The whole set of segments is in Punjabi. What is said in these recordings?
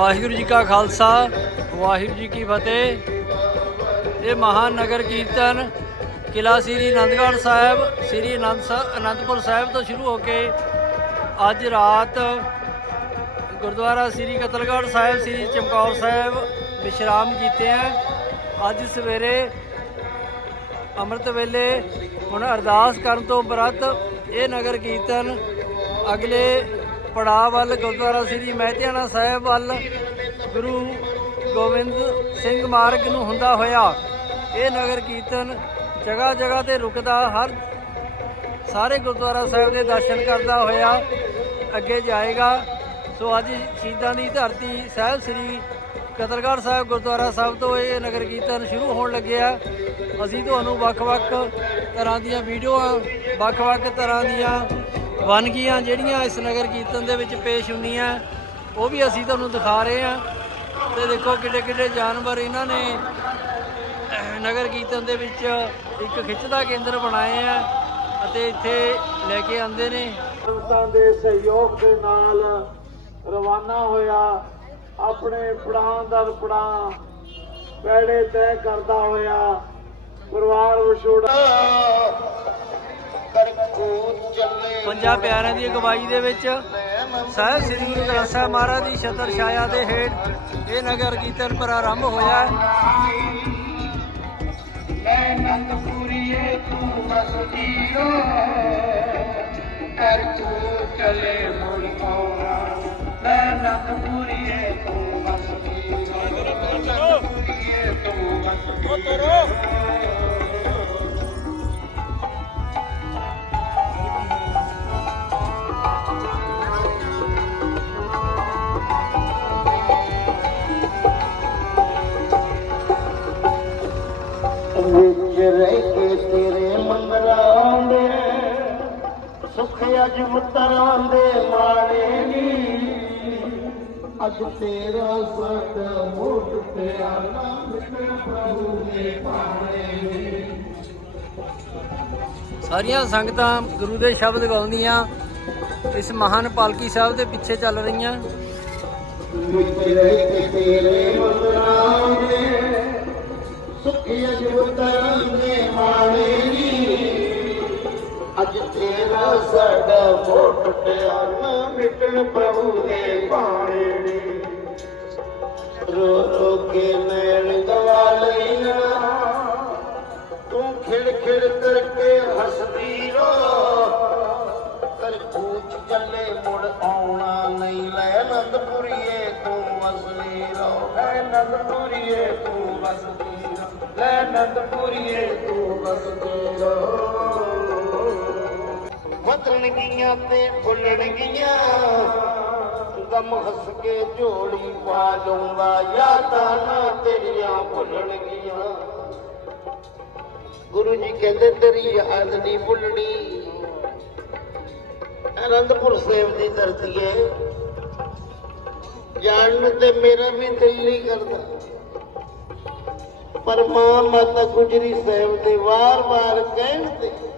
ਵਾਹਿਗੁਰੂ ਜੀ ਕਾ ਖਾਲਸਾ, ਵਾਹਿਗੁਰੂ ਜੀ ਕੀ ਫਤਿਹ। ਇਹ ਮਹਾਨ ਨਗਰ ਕੀਰਤਨ ਕਿਲਾ ਸ੍ਰੀ ਅਨੰਦਗੜ੍ਹ ਸਾਹਿਬ, ਸ੍ਰੀ ਅਨੰਦ ਸਾ- ਅਨੰਦਪੁਰ ਸਾਹਿਬ ਤੋਂ ਸ਼ੁਰੂ ਹੋ ਕੇ ਅੱਜ ਰਾਤ ਗੁਰਦੁਆਰਾ ਸ੍ਰੀ ਕਤਲਗੜ੍ਹ ਸਾਹਿਬ, ਸ੍ਰੀ ਚਮਕੌਰ ਸਾਹਿਬ ਵਿਸ਼ਰਾਮ ਕੀਤੇ ਆ। ਅੱਜ ਸਵੇਰੇ ਅੰਮ੍ਰਿਤ ਵੇਲੇ ਹੁਣ ਅਰਦਾਸ ਕਰਨ ਤੋਂ ਉਪਰੰਤ ਇਹ ਨਗਰ ਕੀਰਤਨ ਅਗਲੇ ਪੜਾਅ ਵੱਲ ਗੁਰਦੁਆਰਾ ਸ੍ਰੀ ਮਹਿਤਿਆਣਾ ਸਾਹਿਬ ਵੱਲ ਗੁਰੂ ਗੋਬਿੰਦ ਸਿੰਘ ਮਾਰਗ ਨੂੰ ਹੁੰਦਾ ਹੋਇਆ ਇਹ ਨਗਰ ਕੀਰਤਨ ਜਗ੍ਹਾ ਜਗ੍ਹਾ ਤੇ ਰੁਕਦਾ, ਹਰ ਸਾਰੇ ਗੁਰਦੁਆਰਾ ਸਾਹਿਬ ਦੇ ਦਰਸ਼ਨ ਕਰਦਾ ਹੋਇਆ ਅੱਗੇ ਜਾਏਗਾ। ਸੋ ਅੱਜ ਸ਼ਹੀਦਾਂ ਦੀ ਧਰਤੀ ਸਾਹਿਬ ਸ੍ਰੀ ਕਤਲਗੜ੍ਹ ਸਾਹਿਬ ਗੁਰਦੁਆਰਾ ਸਾਹਿਬ ਤੋਂ ਇਹ ਨਗਰ ਕੀਰਤਨ ਸ਼ੁਰੂ ਹੋਣ ਲੱਗਿਆ ਅਸੀਂ ਤੁਹਾਨੂੰ ਵੱਖ-ਵੱਖ ਤਰ੍ਹਾਂ ਦੀਆਂ ਵੀਡੀਓਆਂ, ਵੱਖ-ਵੱਖ ਤਰ੍ਹਾਂ ਦੀਆਂ ਵੰਨਗੀਆਂ ਜਿਹੜੀਆਂ ਇਸ ਨਗਰ ਕੀਰਤਨ ਦੇ ਵਿੱਚ ਪੇਸ਼ ਹੁੰਦੀਆਂ, ਉਹ ਵੀ ਅਸੀਂ ਤੁਹਾਨੂੰ ਦਿਖਾ ਰਹੇ ਹਾਂ। ਤੇ ਦੇਖੋ ਕਿੱਡੇ ਕਿੱਡੇ ਜਾਨਵਰ ਇਹਨਾਂ ਨੇ ਨਗਰ ਕੀਰਤਨ ਦੇ ਵਿੱਚ ਇੱਕ ਖਿੱਚਦਾ ਕੇਂਦਰ ਬਣਾਏ ਆ ਅਤੇ ਇੱਥੇ ਲੈ ਕੇ ਆਉਂਦੇ ਨੇ। ਸੰਗਤਾਂ ਦੇ ਸਹਿਯੋਗ ਦੇ ਨਾਲ ਰਵਾਨਾ ਹੋਇਆ, ਆਪਣੇ ਪ੍ਰਾਣ ਦਰ ਪੜਾਂ ਪੈੜੇ ਤੈਅ ਕਰਦਾ ਹੋਇਆ ਪਰਿਵਾਰ ਵਿਛੋੜਾ। ਪੰਜਾਂ ਪਿਆਰਿਆਂ ਦੀ ਅਗਵਾਈ ਦੇ ਵਿੱਚ ਸਾਹਿਬ ਸ੍ਰੀ ਗੁਰੂ ਗ੍ਰੰਥ ਸਾਹਿਬ ਮਹਾਰਾਜ ਦੀ ਛਤਰ ਛਾਇਆ ਦੇ ਹੇਠ ਇਹ ਨਗਰ ਕੀਰਤਨ ਪ੍ਰਾਰੰਭ ਹੋਇਆ ਹੈ। ਨੰਦਪੁਰੀਏ ਤੂੰ ਬਸ ਕਰ ਤੂੰ ਚਲੇ ਮੁੜ ਆਉਣਾ ਲੈ ਨੰਦਪੁਰੀਏ ਤੂੰ ਬਸ ਅਜ ਮੁਤਰਾਂ ਦੇ ਮਾਣੇ ਨੀ। ਅਜ ਤੇਰਾ ਸਦਾ ਮੋਟ ਪਿਆ ਨਾਮ ਪ੍ਰਭੂ ਦੇ ਪਾਣੇ ਨੀ। ਸਾਰੀਆਂ ਸੰਗਤਾਂ ਗੁਰੂ ਦੇ ਸ਼ਬਦ ਗਾਉਂਦੀਆਂ ਇਸ ਮਹਾਨ ਪਾਲਕੀ ਸਾਹਿਬ ਦੇ ਪਿੱਛੇ ਚੱਲ ਰਹੀਆਂ। ਤੇਰੇ ਦੇ ਸੁਖ ਅਜ ਦੇ ਮਾਣੇ ਨੀ। ਅੱਜ ਤੇਰਾ ਸਾਡਾ ਮੋਟ ਪਿਆ, ਨਾ ਮਿਟਣ ਪ੍ਰਭੂ ਦੇ ਬਾਣੇ ਨੇ। ਰੋ ਰੋ ਕੇ ਨੈਣ ਗਵਾ ਲਈਆਂ ਤੂੰ ਖਿੜ ਖਿੜ ਕਰਕੇ ਹੱਸਦੀ ਰੋ। ਕਰ ਕੂਚ ਚੱਲੇ ਮੁੜ ਆਉਣਾ ਨਹੀਂ, ਲੈ ਨੰਦਪੁਰੀਏ ਤੂੰ ਵਸਦੀ ਰੋ। ਲੈ ਨੰਦਪੁਰੀਏ ਤੂੰ ਵਸਦੀ ਰੋ। ਲੈ ਨੰਦਪੁਰੀਏ ਤੂੰ ਵਤਨ ਤੇ ਫੁੱਲਣ ਗਮ ਹੱਸ ਕੇ ਝੋਲੀ ਪਾ ਲੂੰਗਾ ਯਾਦਾਂ ਨਾ ਤੇਰੀਆਂ ਭੁੱਲਣ ਗੁਰੂ ਜੀ ਕਹਿੰਦੇ, ਤੇਰੀ ਯਾਦ ਨਹੀਂ ਭੁੱਲਣੀ। ਅਨੰਦਪੁਰ ਸਾਹਿਬ ਦੀ ਧਰਤੀ ਹੈ। ਜਾਣਨ ਤੇ ਮੇਰਾ ਵੀ ਦਿਲ ਨਹੀਂ ਕਰਦਾ। ਪਰ ਮਾਂ ਮਾਤਾ ਗੁਜਰੀ ਸਾਹਿਬ ਦੇ ਵਾਰ-ਵਾਰ ਕਹਿਣ ਤੇ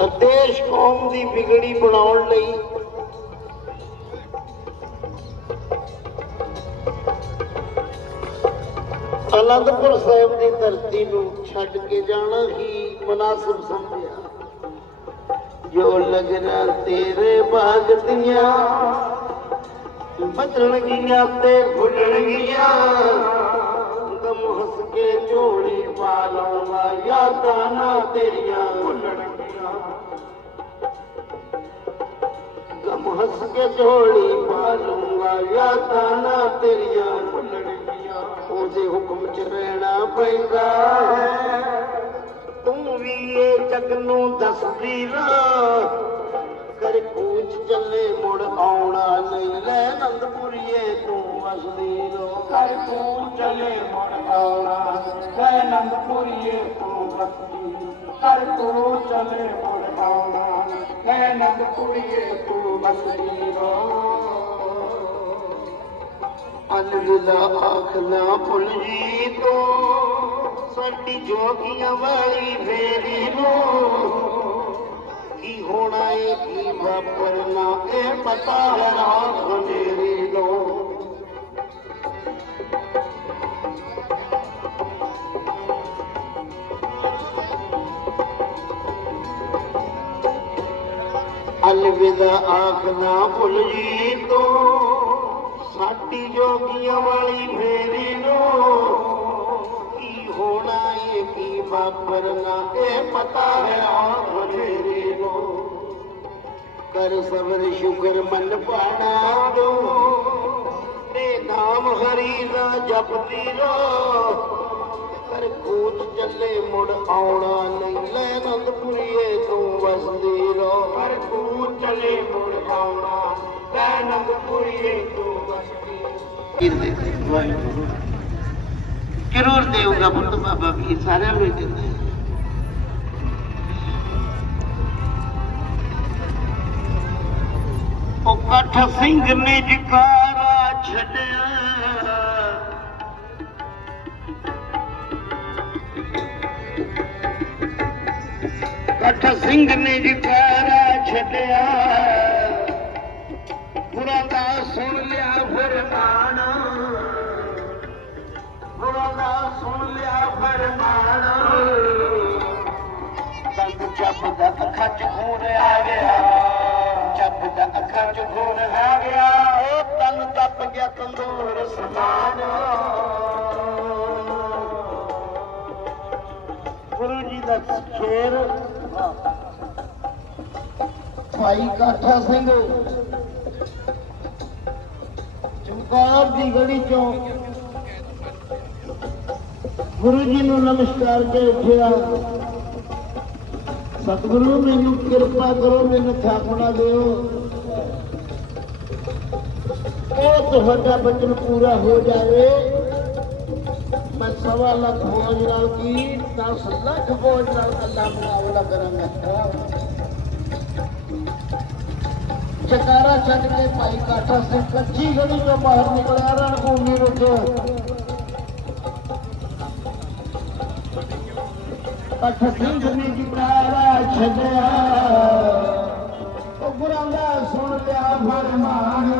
ਦੇਸ਼ ਕੌਮ ਦੀ ਵਿਗੜੀ ਬਣਾਉਣ ਲਈ ਅਨੰਦਪੁਰ ਸਾਹਿਬ ਦੀ ਧਰਤੀ ਨੂੰ ਛੱਡ ਕੇ ਜਾਣਾ ਹੀ ਮناسب ਸਮਝਿਆ। ਜੋ ਲਗਨਾ ਤੇਰੇ ਬਾਗ ਦੀਆਂ ਬਚਣ ਗਿਆ ਤੇ ਭੁੱਲਣ ਗਿਆ ਗਮ ਹੱਸ ਕੇ ਝੋਲੀ ਪਾ ਲਵਾਂ ਯਾਦਾਂ ਨਾ ਤੇਰੀਆਂ। ਭੁੱਲਣ ਗਮ ਹੱਸ ਕੇ ਝੋਲੀ ਪਾ ਯਾਦਾਂ ਨਾ ਤੇਰੀਆਂ ਭੁੱਲਣਗੀਆਂ ਉਹਦੇ ਹੁਕਮ 'ਚ ਰਹਿਣਾ ਪੈਂਦਾ ਹੈ। ਤੂੰ ਵੀ ਇਹ ਜਗ ਨੂੰ ਦੱਸਦੀ ਰਾ ਕਰ ਕੂਚ ਚੱਲੇ ਮੁੜ ਆਉਣਾ ਨਹੀਂ। ਲੈ ਨੰਦਪੁਰੀਏ, ਤੂੰ ਵਸਦੀ ਰੋ। ਕਰ ਕੂਚ ਚੱਲੇ ਮੁੜ ਆਉਣਾ। ਲੈ ਨੰਦਪੁਰੀਏ, ਤੂੰ ਵਸਦੀ ਕਰ ਤੂੰ ਚੱਲੇ ਮੁੜ ਆਉਣਾ ਲੈ ਨੰਦਪੁਰੀਏ ਤੂੰ ਵਸਦੀ ਰੋ ਅਨੰਦਾ ਆਖ ਨਾ ਭੁੱਲ ਜੀ ਸਾਡੀ ਜੋਗੀਆਂ ਵਾਲੀ ਫੇਰੀ ਨੂੰ ਕੀ ਹੋਣਾ ਏ, ਕੀ ਵਾਪਰਨਾ ਇਹ ਪਤਾ ਹੈ ਆਖ ਮੇਰੀ ਅਲਵਿਦਾ ਆਖਣਾ ਭੁੱਲ ਜੀ ਤੂੰ, ਸਾਡੀ ਜੋਗੀਆਂ ਵਾਲੀ ਫੇਰੀ ਨੂੰ। ਕੀ ਹੋਣਾ ਏ, ਕੀ ਵਾਪਰਨਾ ਇਹ ਪਤਾ ਹੈ ਆਪ ਫੇਰੀ ਨੂੰ। ਕਰ ਸਬਰ, ਸ਼ੁਕਰ, ਮਨ ਪਾਣਾ ਤੂੰ ਤੇ ਨਾਮ ਹਰੀ ਦਾ ਜਪਦੀ ਰੋ ਕਰ ਕੂਚ ਚੱਲੇ ਮੁੜ ਆਉਣਾ ਨਹੀਂ, ਲੈ ਨੰਦਪੁਰੀਏ ਤੂੰ ਵਸਦੀ ਰੋ। ਕਰ ਕੂਚ ਚੱਲੇ ਮੁੜ ਆਉਣਾ ਲੈ ਨੰਦਪੁਰੀਏ ਤੂੰ ਵਸਦੀ ਵਾਹਿਗੁਰੂ। ਦੇਊਗਾ ਪੁੱਤ ਬਾਬਾ ਵੀ ਸਾਰਿਆਂ ਨੂੰ ਦਿੰਦਾ ਉਹ ਕੱਠ ਸਿੰਘ ਨੇ ਜਕਾਰਾ ਛੱਡਿਆ। ਕੱਠ ਸਿੰਘ ਨੇ ਜਕਾਰਾ ਛੱਡਿਆ। ਗੁਰਾਂ ਦਾ ਸੁਣ ਲਿਆ ਫਰਮਾਨ ਗੁਰਾਂ ਦਾ ਸੁਣ ਲਿਆ ਫਰਮਾਨ ਦੰਦ ਚੱਪਦਾ ਅੱਖਾਂ ਚ ਖੂਨ ਆ ਗਿਆ। ਚੱਪ ਦਾ ਅੱਖਾਂ ਚ ਖੂਨ ਆ ਗਿਆ। ਉਹ ਤਨ ਤਪ ਗਿਆ ਤੰਦੂਰ ਸਮਾਨ। ਗੁਰੂ ਜੀ ਦਾ ਸ਼ੇਰ ਭਾਈ ਕਾਠਾ ਸਿੰਘ। ਚਮਕੌਰ ਦੀ ਗਲੀ ਚੋਂ ਗੁਰੂ ਜੀ ਨੂੰ ਨਮਸਕਾਰ ਕੇ ਉੱਠਿਆ। ਸਤਿਗੁਰੂ, ਮੈਨੂੰ ਕਿਰਪਾ ਕਰੋ, ਮੈਨੂੰ ਥਾਪਣਾ ਦਿਓ। ਉਹ ਤੁਹਾਡਾ ਬਚਨ ਪੂਰਾ ਹੋ ਜਾਵੇ। ਮੈਂ ਸਵਾ ਲੱਖ ਫੌਜ ਨਾਲ ਕੀ 10 ਲੱਖ ਫੌਜ ਨਾਲ ਅੱਲਾ ਮੁਕਾਬਲਾ ਕਰਾਂਗਾ। ਚਕਾਰਾ ਛੱਡ ਕੇ ਭਾਈ ਕਾਠਾ ਸਿੰਘ ਕੱਚੀ ਗਲੀ ਤੋਂ ਬਾਹਰ ਨਿਕਲਿਆ ਰਣ ਵਿੱਚ। ਕੱਠ ਸਿੰਘ ਨੇ ਜਿਤਾਰਾ ਛੱਡਿਆ। ਉਹ ਗੁਰਾਂ ਦਾ ਸੁਣ ਲਿਆ ਫਰਮਾਨ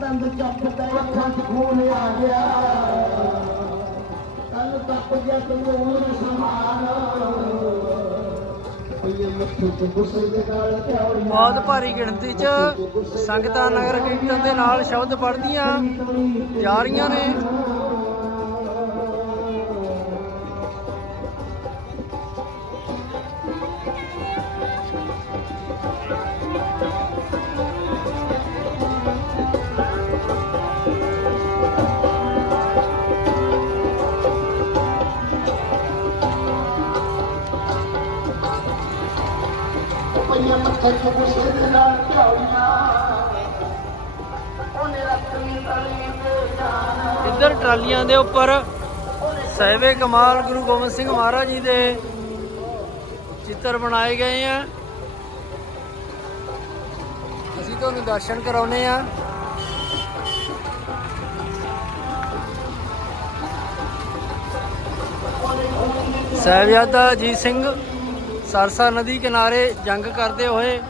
ਦੰਦ ਚੱਪ ਤੇ ਅੱਖਾਂ 'ਚ ਖੂਨ ਆ ਗਿਆ। ਕੰਨ ਤੱਪ ਗਿਆ ਤੰਦੂਰ ਸਮਾਨ। ਬਹੁਤ ਭਾਰੀ ਗਿਣਤੀ 'ਚ ਸੰਗਤਾਂ ਨਗਰ ਕੀਰਤਨ ਦੇ ਨਾਲ ਸ਼ਬਦ ਪੜ੍ਹਦੀਆਂ ਜਾ ਰਹੀਆਂ ਨੇ। ਪਈਆਂ ਮੱਥੇ ਨਾਲ ਧਿਆਉਣੀਆਂ ਉਹਨੇ ਰੱਖੀ ਤਲੀ ਤੇ ਜਾਨ ਇੱਧਰ ਟਰਾਲੀਆਂ ਦੇ ਉੱਪਰ ਸਹਿਬੇ ਕਮਾਲ, ਗੁਰੂ ਗੋਬਿੰਦ ਸਿੰਘ ਮਹਾਰਾਜ ਜੀ ਦੇ ਚਿੱਤਰ ਬਣਾਏ ਗਏ ਆ। ਅਸੀਂ ਤੁਹਾਨੂੰ ਦਰਸ਼ਨ ਕਰਾਉਨੇ ਆ। ਸਾਹਿਬਜ਼ਾਦਾ ਅਜੀਤ ਸਿੰਘ ਸਰਸਾ ਨਦੀ ਕਿਨਾਰੇ ਜੰਗ ਕਰਦੇ ਹੋਏ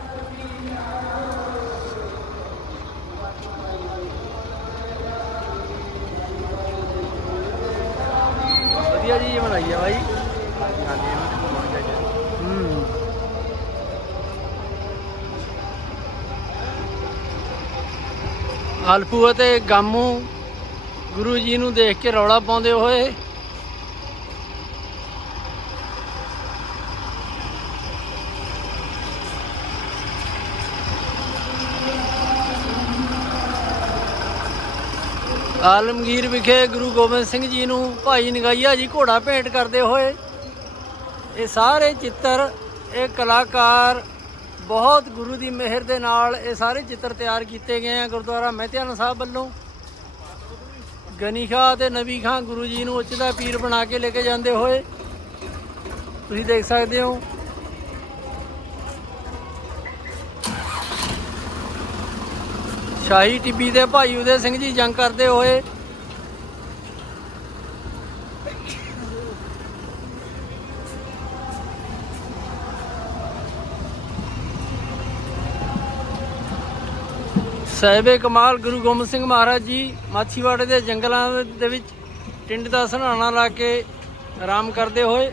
ਵਧੀਆ ਜੀ ਬਣਾਈ ਆ ਬਾਈ। ਹੂੰ। ਹਲਫੂ ਅਤੇ ਗਾਮੂ ਗੁਰੂ ਜੀ ਨੂੰ ਦੇਖ ਕੇ ਰੌਲਾ ਪਾਉਂਦੇ ਹੋਏ ਆਲਮਗੀਰ ਵਿਖੇ ਗੁਰੂ ਗੋਬਿੰਦ ਸਿੰਘ ਜੀ ਨੂੰ ਭਾਈ ਨਗਾਈਆ ਜੀ ਘੋੜਾ ਭੇਂਟ ਕਰਦੇ ਹੋਏ ਇਹ ਸਾਰੇ ਚਿੱਤਰ, ਇਹ ਕਲਾਕਾਰ ਬਹੁਤ ਗੁਰੂ ਦੀ ਮਿਹਰ ਦੇ ਨਾਲ ਇਹ ਸਾਰੇ ਚਿੱਤਰ ਤਿਆਰ ਕੀਤੇ ਗਏ ਆ ਗੁਰਦੁਆਰਾ ਮਹਿਤਿਆਨਾ ਸਾਹਿਬ ਵੱਲੋਂ। ਗਨੀ ਖਾਂ ਤੇ ਨਬੀ ਖਾਂ ਗੁਰੂ ਜੀ ਨੂੰ ਉੱਚ ਦਾ ਪੀਰ ਬਣਾ ਕੇ ਲੈ ਕੇ ਜਾਂਦੇ ਹੋਏ। ਤੁਸੀਂ ਦੇਖ ਸਕਦੇ ਹੋ ਸ਼ਾਹੀ ਟਿੱਬੀ ਦੇ ਭਾਈ ਉਦੇ ਸਿੰਘ ਜੀ ਜੰਗ ਕਰਦੇ ਹੋਏ। ਸਾਹਿਬੇ ਕਮਾਲ ਗੁਰੂ ਗੋਬਿੰਦ ਸਿੰਘ ਮਹਾਰਾਜ ਜੀ ਮਾਛੀਵਾੜੇ ਦੇ ਜੰਗਲਾਂ ਦੇ ਵਿੱਚ ਟਿੰਡ ਦਾ ਸਹਾਣਾ ਲਾ ਕੇ ਆਰਾਮ ਕਰਦੇ ਹੋਏ